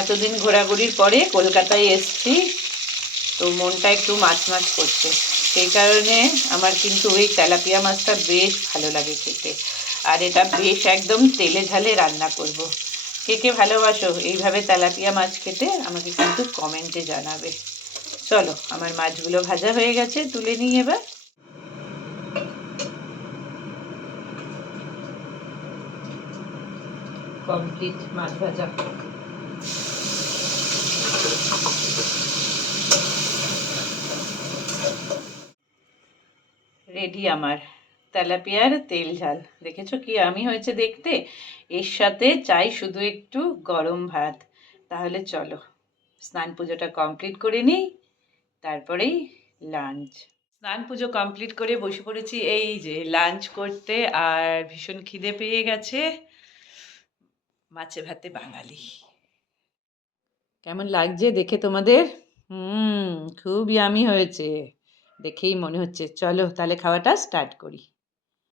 এতদিন ঘোরাঘুরির পরে কলকাতায় এসছি, তো মনটা একটু মাছ মাছ করছে। সেই কারণে আমার কিন্তু ওই তেলাপিয়া মাছটা বেশ ভালো লাগে খেতে। আর এটা বেশ একদম তেলে ঝালে রান্না করব। কে কে ভালোবাসো এইভাবে তেলাপিয়া মাছ খেতে আমাকে কিন্তু কমেন্টে জানাবে। চলো, আমার মাছগুলো ভাজা হয়ে গেছে, তুলে নিই এবার। কমপ্লিট মাছ ভাজা। রেডি আমার তেলাপিয়ার তেল ঝাল। দেখেছো কি আমি হয়েছে দেখতে? এর সাথে চাই শুধু একটু গরম ভাত। তাহলে চলো স্নান পুজোটা কমপ্লিট করে নিই, তারপরেই লাঞ্চ। স্নান পুজো কমপ্লিট করে বসে পড়েছি এই যে লাঞ্চ করতে, আর ভীষণ খিদে পেয়ে গেছে। মাছে ভাতে বাঙালি। কেমন লাগছে দেখে তোমাদের? খুব ইয়ামি হয়েছে, দেখেই মনে হচ্ছে। চলো তাহলে খাওয়াটা স্টার্ট করি।